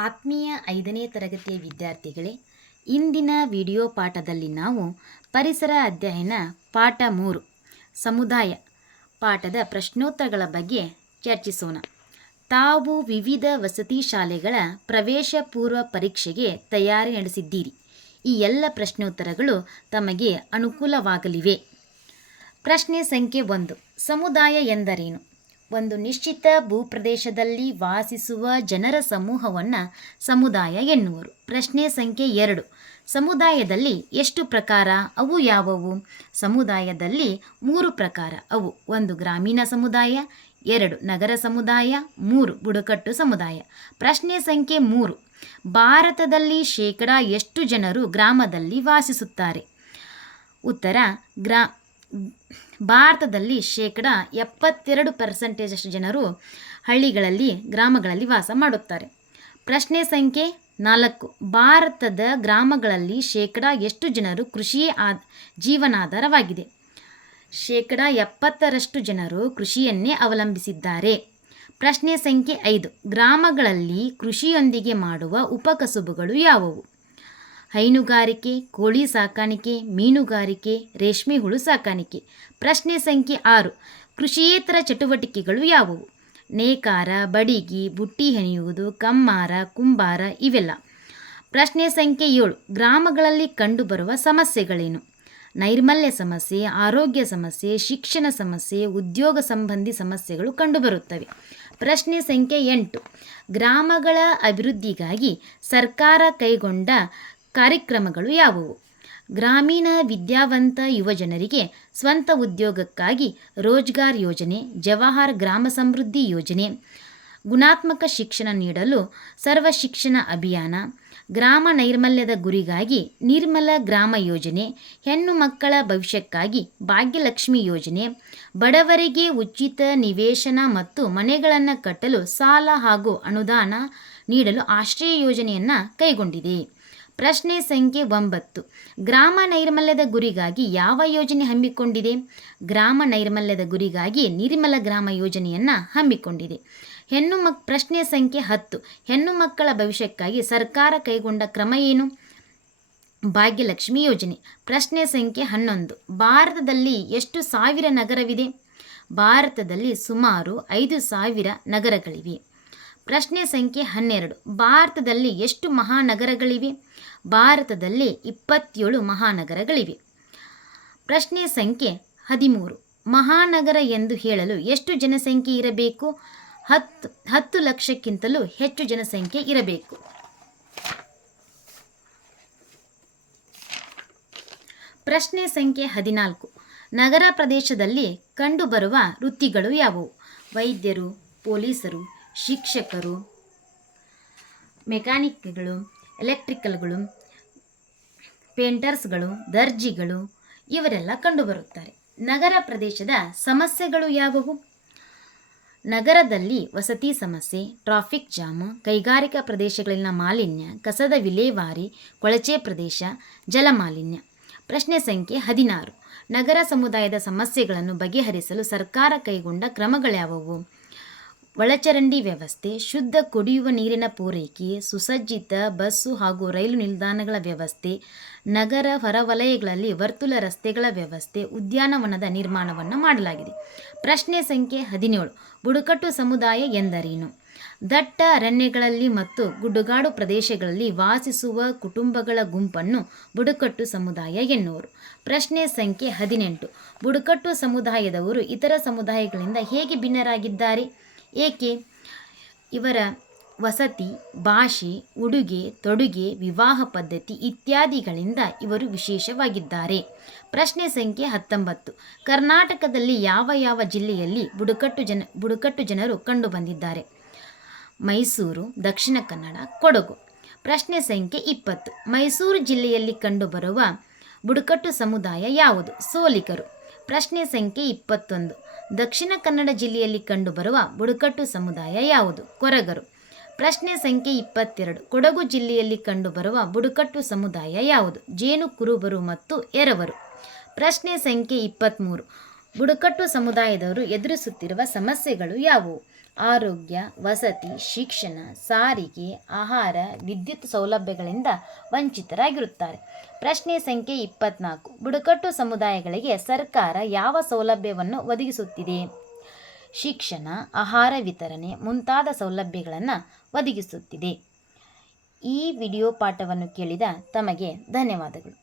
ಆತ್ಮೀಯ ಐದನೇ ತರಗತಿಯ ವಿದ್ಯಾರ್ಥಿಗಳೇ, ಇಂದಿನ ವಿಡಿಯೋ ಪಾಠದಲ್ಲಿ ನಾವು ಪರಿಸರ ಅಧ್ಯಯನ ಪಾಠ ಮೂರು, ಸಮುದಾಯ ಪಾಠದ ಪ್ರಶ್ನೋತ್ತರಗಳ ಬಗ್ಗೆ ಚರ್ಚಿಸೋಣ. ತಾವು ವಿವಿಧ ವಸತಿ ಶಾಲೆಗಳ ಪ್ರವೇಶ ಪೂರ್ವ ಪರೀಕ್ಷೆಗೆ ತಯಾರಿ ನಡೆಸಿದ್ದೀರಿ. ಈ ಎಲ್ಲ ಪ್ರಶ್ನೋತ್ತರಗಳು ತಮಗೆ ಅನುಕೂಲವಾಗಲಿವೆ. ಪ್ರಶ್ನೆ ಸಂಖ್ಯೆ ಒಂದು, ಸಮುದಾಯ ಎಂದರೇನು? ಒಂದು ನಿಶ್ಚಿತ ಭೂಪ್ರದೇಶದಲ್ಲಿ ವಾಸಿಸುವ ಜನರ ಸಮೂಹವನ್ನು ಸಮುದಾಯ ಎನ್ನುವರು. ಪ್ರಶ್ನೆ ಸಂಖ್ಯೆ ಎರಡು. ಸಮುದಾಯದಲ್ಲಿ ಎಷ್ಟು ಪ್ರಕಾರ? ಅವು ಯಾವುವು? ಸಮುದಾಯದಲ್ಲಿ ಮೂರು ಪ್ರಕಾರ. ಅವು ಒಂದು ಗ್ರಾಮೀಣ ಸಮುದಾಯ, ಎರಡು ನಗರ ಸಮುದಾಯ, ಮೂರು ಬುಡಕಟ್ಟು ಸಮುದಾಯ. ಪ್ರಶ್ನೆ ಸಂಖ್ಯೆ ಮೂರು. ಭಾರತದಲ್ಲಿ ಶೇಕಡ ಎಷ್ಟು ಜನರು ಗ್ರಾಮದಲ್ಲಿ ವಾಸಿಸುತ್ತಾರೆ? ಉತ್ತರ, ಗ್ರಾ ಭಾರತದಲ್ಲಿ ಶೇಕಡ ಎಪ್ಪತ್ತೆರಡು ಪರ್ಸೆಂಟೇಜಷ್ಟು ಜನರು ಹಳ್ಳಿಗಳಲ್ಲಿ, ಗ್ರಾಮಗಳಲ್ಲಿ ವಾಸ ಮಾಡುತ್ತಾರೆ. ಪ್ರಶ್ನೆ ಸಂಖ್ಯೆ ನಾಲ್ಕು. ಭಾರತದ ಗ್ರಾಮಗಳಲ್ಲಿ ಶೇಕಡ ಎಷ್ಟು ಜನರು ಕೃಷಿಯೇ ಆ ಜೀವನಾಧಾರವಾಗಿದೆ? ಶೇಕಡ ಎಪ್ಪತ್ತರಷ್ಟು ಜನರು ಕೃಷಿಯನ್ನೇ ಅವಲಂಬಿಸಿದ್ದಾರೆ. ಪ್ರಶ್ನೆ ಸಂಖ್ಯೆ ಐದು. ಗ್ರಾಮಗಳಲ್ಲಿ ಕೃಷಿಯೊಂದಿಗೆ ಮಾಡುವ ಉಪಕಸುಬುಗಳು ಯಾವುವು? ಹೈನುಗಾರಿಕೆ, ಕೋಳಿ ಸಾಕಾಣಿಕೆ, ಮೀನುಗಾರಿಕೆ, ರೇಷ್ಮೆ ಹುಳು ಸಾಕಾಣಿಕೆ. ಪ್ರಶ್ನೆ ಸಂಖ್ಯೆ ಆರು. ಕೃಷಿಯೇತರ ಚಟುವಟಿಕೆಗಳು ಯಾವುವು? ನೇಕಾರ, ಬಡಿಗಿ, ಬುಟ್ಟಿ ಹೆಣೆಯುವುದು, ಕಮ್ಮಾರ, ಕುಂಬಾರ ಇವೆಲ್ಲ. ಪ್ರಶ್ನೆ ಸಂಖ್ಯೆ ಏಳು. ಗ್ರಾಮಗಳಲ್ಲಿ ಕಂಡುಬರುವ ಸಮಸ್ಯೆಗಳೇನು? ನೈರ್ಮಲ್ಯ ಸಮಸ್ಯೆ, ಆರೋಗ್ಯ ಸಮಸ್ಯೆ, ಶಿಕ್ಷಣ ಸಮಸ್ಯೆ, ಉದ್ಯೋಗ ಸಂಬಂಧಿ ಸಮಸ್ಯೆಗಳು ಕಂಡುಬರುತ್ತವೆ. ಪ್ರಶ್ನೆ ಸಂಖ್ಯೆ ಎಂಟು. ಗ್ರಾಮಗಳ ಅಭಿವೃದ್ಧಿಗಾಗಿ ಸರ್ಕಾರ ಕೈಗೊಂಡ ಕಾರ್ಯಕ್ರಮಗಳು ಯಾವುವು? ಗ್ರಾಮೀಣ ವಿದ್ಯಾವಂತ ಯುವಜನರಿಗೆ ಸ್ವಂತ ಉದ್ಯೋಗಕ್ಕಾಗಿ ರೋಜ್ಗಾರ್ ಯೋಜನೆ, ಜವಾಹರ್ ಗ್ರಾಮ ಸಮೃದ್ಧಿ ಯೋಜನೆ, ಗುಣಾತ್ಮಕ ಶಿಕ್ಷಣ ನೀಡಲು ಸರ್ವ ಶಿಕ್ಷಣ ಅಭಿಯಾನ, ಗ್ರಾಮ ನೈರ್ಮಲ್ಯದ ಗುರಿಗಾಗಿ ನಿರ್ಮಲ ಗ್ರಾಮ ಯೋಜನೆ, ಹೆಣ್ಣು ಮಕ್ಕಳ ಭವಿಷ್ಯಕ್ಕಾಗಿ ಭಾಗ್ಯಲಕ್ಷ್ಮಿ ಯೋಜನೆ, ಬಡವರಿಗೆ ಉಚಿತ ನಿವೇಶನ ಮತ್ತು ಮನೆಗಳನ್ನು ಕಟ್ಟಲು ಸಾಲ ಹಾಗೂ ಅನುದಾನ ನೀಡಲು ಆಶ್ರಯ ಯೋಜನೆಯನ್ನು ಕೈಗೊಂಡಿದೆ. ಪ್ರಶ್ನೆ ಸಂಖ್ಯೆ ಒಂಬತ್ತು. ಗ್ರಾಮ ನೈರ್ಮಲ್ಯದ ಗುರಿಗಾಗಿ ಯಾವ ಯೋಜನೆ ಹಮ್ಮಿಕೊಂಡಿದೆ? ಗ್ರಾಮ ನೈರ್ಮಲ್ಯದ ಗುರಿಗಾಗಿ ನಿರ್ಮಲ ಗ್ರಾಮ ಯೋಜನೆಯನ್ನು ಹಮ್ಮಿಕೊಂಡಿದೆ. ಹೆಣ್ಣು ಮಕ್, ಪ್ರಶ್ನೆ ಸಂಖ್ಯೆ ಹತ್ತು. ಹೆಣ್ಣು ಮಕ್ಕಳ ಭವಿಷ್ಯಕ್ಕಾಗಿ ಸರ್ಕಾರ ಕೈಗೊಂಡ ಕ್ರಮ ಏನು? ಭಾಗ್ಯಲಕ್ಷ್ಮಿ ಯೋಜನೆ. ಪ್ರಶ್ನೆ ಸಂಖ್ಯೆ ಹನ್ನೊಂದು. ಭಾರತದಲ್ಲಿ ಎಷ್ಟು ಸಾವಿರ ನಗರವಿದೆ? ಭಾರತದಲ್ಲಿ ಸುಮಾರು ಐದು ಸಾವಿರ ನಗರಗಳಿವೆ. ಪ್ರಶ್ನೆ ಸಂಖ್ಯೆ ಹನ್ನೆರಡು. ಭಾರತದಲ್ಲಿ ಎಷ್ಟು ಮಹಾನಗರಗಳಿವೆ? ಭಾರತದಲ್ಲಿ ಇಪ್ಪತ್ತೇಳು ಮಹಾನಗರಗಳಿವೆ. ಪ್ರಶ್ನೆ ಸಂಖ್ಯೆ ಹದಿಮೂರು. ಮಹಾನಗರ ಎಂದು ಹೇಳಲು ಎಷ್ಟು ಜನಸಂಖ್ಯೆ ಇರಬೇಕು? ಹತ್ತು ಹತ್ತು ಲಕ್ಷಕ್ಕಿಂತಲೂ ಹೆಚ್ಚು ಜನಸಂಖ್ಯೆ ಇರಬೇಕು. ಪ್ರಶ್ನೆ ಸಂಖ್ಯೆ ಹದಿನಾಲ್ಕು. ನಗರ ಪ್ರದೇಶದಲ್ಲಿ ಕಂಡುಬರುವ ವೃತ್ತಿಗಳು ಯಾವುವು? ವೈದ್ಯರು, ಪೊಲೀಸರು ಶಿಕ್ಷಕರು, ಮೆಕ್ಯಾನಿಕ್ಗಳು, ಎಲೆಕ್ಟ್ರಿಕಲ್ಗಳು, ಪೇಂಟರ್ಸ್ಗಳು, ದರ್ಜಿಗಳು ಇವರೆಲ್ಲ ಕಂಡುಬರುತ್ತಾರೆ. ನಗರ ಪ್ರದೇಶದ ಸಮಸ್ಯೆಗಳು ಯಾವುವು? ನಗರದಲ್ಲಿ ವಸತಿ ಸಮಸ್ಯೆ, ಟ್ರಾಫಿಕ್ ಜಾಮ್, ಕೈಗಾರಿಕಾ ಪ್ರದೇಶಗಳಲ್ಲಿನ ಮಾಲಿನ್ಯ, ಕಸದ ವಿಲೇವಾರಿ, ಕೊಳಚೆ ಪ್ರದೇಶ ಜಲಮಾಲಿನ್ಯ ಪ್ರಶ್ನೆ ಸಂಖ್ಯೆ ಹದಿನಾರು. ನಗರ ಸಮುದಾಯದ ಸಮಸ್ಯೆಗಳನ್ನು ಬಗೆಹರಿಸಲು ಸರ್ಕಾರ ಕೈಗೊಂಡ ಕ್ರಮಗಳ್ಯಾವುವು? ಒಳಚರಂಡಿ ವ್ಯವಸ್ಥೆ, ಶುದ್ಧ ಕುಡಿಯುವ ನೀರಿನ ಪೂರೈಕೆ, ಸುಸಜ್ಜಿತ ಬಸ್ಸು ಹಾಗೂ ರೈಲು ನಿಲ್ದಾಣಗಳ ವ್ಯವಸ್ಥೆ, ನಗರ ಹೊರವಲಯಗಳಲ್ಲಿ ವರ್ತುಲ ರಸ್ತೆಗಳ ವ್ಯವಸ್ಥೆ, ಉದ್ಯಾನವನದ ನಿರ್ಮಾಣವನ್ನು ಮಾಡಲಾಗಿದೆ. ಪ್ರಶ್ನೆ ಸಂಖ್ಯೆ ಹದಿನೇಳು, ಬುಡಕಟ್ಟು ಸಮುದಾಯ ಎಂದರೇನು? ದಟ್ಟ ಅರಣ್ಯಗಳಲ್ಲಿ ಮತ್ತು ಗುಡ್ಡಗಾಡು ಪ್ರದೇಶಗಳಲ್ಲಿ ವಾಸಿಸುವ ಕುಟುಂಬಗಳ ಗುಂಪನ್ನು ಬುಡಕಟ್ಟು ಸಮುದಾಯ ಎನ್ನುವರು. ಪ್ರಶ್ನೆ ಸಂಖ್ಯೆ ಹದಿನೆಂಟು, ಬುಡಕಟ್ಟು ಸಮುದಾಯದವರು ಇತರ ಸಮುದಾಯಗಳಿಂದ ಹೇಗೆ ಭಿನ್ನರಾಗಿದ್ದಾರೆ? ಏಕೆ? ಇವರ ವಸತಿ, ಭಾಷೆ, ಉಡುಗೆ, ತೊಡುಗೆ, ವಿವಾಹ ಪದ್ಧತಿ ಇತ್ಯಾದಿಗಳಿಂದ ಇವರು ವಿಶೇಷವಾಗಿದ್ದಾರೆ. ಪ್ರಶ್ನೆ ಸಂಖ್ಯೆ ಹತ್ತೊಂಬತ್ತು. ಕರ್ನಾಟಕದಲ್ಲಿ ಯಾವ ಯಾವ ಜಿಲ್ಲೆಯಲ್ಲಿ ಬುಡಕಟ್ಟು ಜನ, ಬುಡಕಟ್ಟು ಜನರು ಕಂಡುಬಂದಿದ್ದಾರೆ? ಮೈಸೂರು, ದಕ್ಷಿಣ ಕನ್ನಡ, ಕೊಡಗು. ಪ್ರಶ್ನೆ ಸಂಖ್ಯೆ ಇಪ್ಪತ್ತು. ಮೈಸೂರು ಜಿಲ್ಲೆಯಲ್ಲಿ ಕಂಡುಬರುವ ಬುಡಕಟ್ಟು ಸಮುದಾಯ ಯಾವುದು? ಸೋಲಿಗರು. ಪ್ರಶ್ನೆ ಸಂಖ್ಯೆ ಇಪ್ಪತ್ತೊಂದು. ದಕ್ಷಿಣ ಕನ್ನಡ ಜಿಲ್ಲೆಯಲ್ಲಿ ಕಂಡುಬರುವ ಬುಡಕಟ್ಟು ಸಮುದಾಯ ಯಾವುದು? ಕೊರಗರು. ಪ್ರಶ್ನೆ ಸಂಖ್ಯೆ ಇಪ್ಪತ್ತೆರಡು. ಕೊಡಗು ಜಿಲ್ಲೆಯಲ್ಲಿ ಕಂಡುಬರುವ ಬುಡಕಟ್ಟು ಸಮುದಾಯ ಯಾವುದು? ಜೇನು, ಕುರುಬರು ಮತ್ತು ಎರವರು. ಪ್ರಶ್ನೆ ಸಂಖ್ಯೆ ಇಪ್ಪತ್ತ್ಮೂರು ಬುಡಕಟ್ಟು ಸಮುದಾಯದವರು ಎದುರಿಸುತ್ತಿರುವ ಸಮಸ್ಯೆಗಳು ಯಾವುವು? ಆರೋಗ್ಯ, ವಸತಿ, ಶಿಕ್ಷಣ, ಸಾರಿಗೆ, ಆಹಾರ, ವಿದ್ಯುತ್ ಸೌಲಭ್ಯಗಳಿಂದ ವಂಚಿತರಾಗಿರುತ್ತಾರೆ. ಪ್ರಶ್ನೆ ಸಂಖ್ಯೆ ಇಪ್ಪತ್ನಾಲ್ಕು. ಬುಡಕಟ್ಟು ಸಮುದಾಯಗಳಿಗೆ ಸರ್ಕಾರ ಯಾವ ಸೌಲಭ್ಯವನ್ನು ಒದಗಿಸುತ್ತಿದೆ? ಶಿಕ್ಷಣ, ಆಹಾರ ವಿತರಣೆ ಮುಂತಾದ ಸೌಲಭ್ಯಗಳನ್ನು ಒದಗಿಸುತ್ತಿದೆ. ಈ ವಿಡಿಯೋ ಪಾಠವನ್ನು ಕೇಳಿದ ತಮಗೆ ಧನ್ಯವಾದಗಳು.